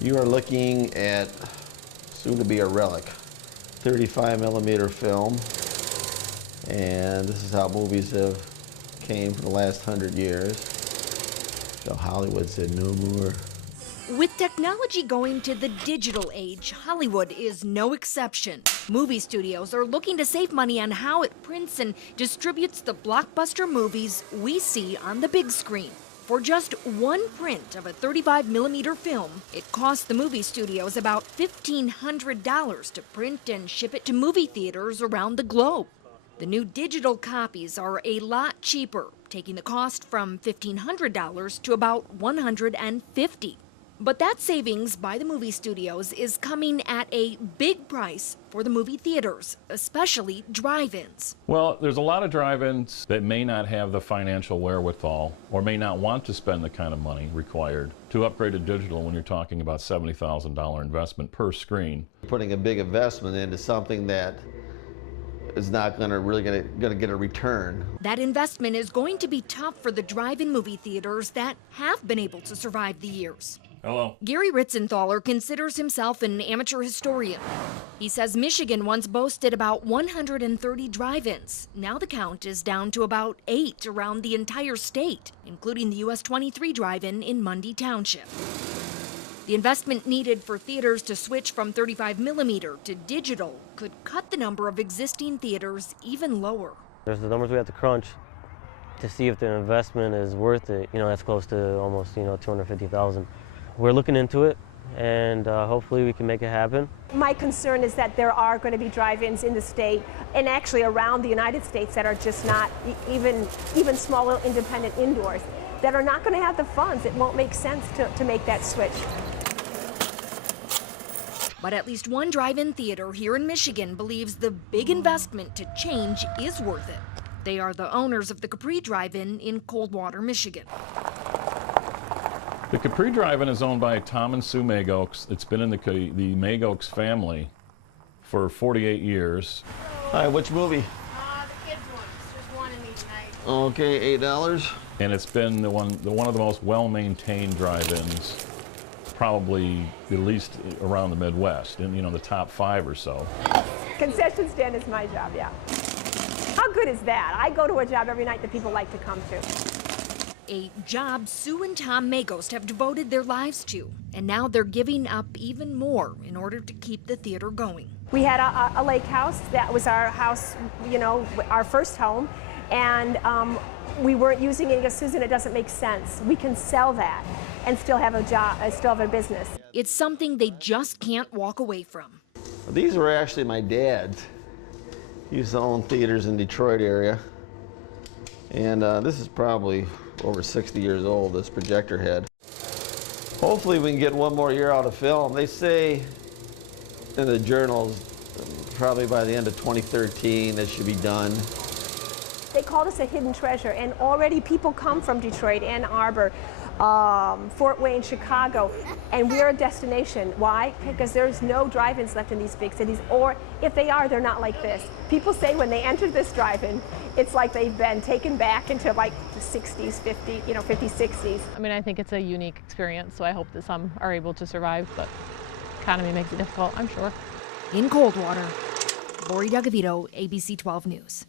You are looking at soon to be a relic, 35 millimeter film, and this is how movies have came for the last 100 years. So Hollywood said no more. With technology going to the digital age, Hollywood is no exception. Movie studios are looking to save money on how it prints and distributes the blockbuster movies we see on the big screen. For just one print of a 35 millimeter film, it costs the movie studios about $1,500 to print and ship it to movie theaters around the globe. The new digital copies are a lot cheaper, taking the cost from $1,500 to about $150. But that savings by the movie studios is coming at a big price for the movie theaters, especially drive-ins. Well, there's a lot of drive-ins that may not have the financial wherewithal or may not want to spend the kind of money required to upgrade to digital when you're talking about $70,000 investment per screen. Putting a big investment into something that is not going to get a return. That investment is going to be tough for the drive-in movie theaters that have been able to survive the years. Hello. Gary Ritzenthaler considers himself an amateur historian. He says Michigan once boasted about 130 drive-ins. Now the count is down to about 8 around the entire state, including the US 23 drive-in in Mundy Township. The investment needed for theaters to switch from 35 millimeter to digital could cut the number of existing theaters even lower. There's the numbers we have to crunch to see if the investment is worth it. You know, that's close to almost, $250,000. We're looking into it, and hopefully we can make it happen. My concern is that there are going to be drive-ins in the state and actually around the United States that are just not even small little independent indoors that are not going to have the funds. It won't make sense to make that switch. But at least one drive-in theater here in Michigan believes the big investment to change is worth it. They are the owners of the Capri Drive-In in Coldwater, Michigan. The Capri Drive-In is owned by Tom and Sue Magokes. It's been in the Magokes family for 48 years. Hi, which movie? The kids one. There's one in each night. Okay, $8. And it's been one of the most well-maintained drive-ins, probably at least around the Midwest, in the top 5 or so. Concession stand is my job, yeah. How good is that? I go to a job every night that people like to come to. A job Sue and Tom Magokes have devoted their lives to, and now they're giving up even more in order to keep the theater going. We had a lake house. That was our house, our first home, and we weren't using it. Susan, it doesn't make sense. We can sell that and still have a job, still have a business. It's something they just can't walk away from. These were actually my dad's. He used to own theaters in Detroit area. And this is probably over 60 years old, this projector head. Hopefully we can get one more year out of film. They say in the journals, probably by the end of 2013, it should be done. They called us a hidden treasure, and already people come from Detroit, Ann Arbor, Fort Wayne, Chicago, and we're a destination. Why? Because there's no drive-ins left in these big cities, or if they are, they're not like this. People say when they enter this drive-in, it's like they've been taken back into like the 60s, 50s, 60s. I mean, I think it's a unique experience, so I hope that some are able to survive, but economy makes it difficult, I'm sure. In Coldwater, Lori Dugavito, ABC 12 News.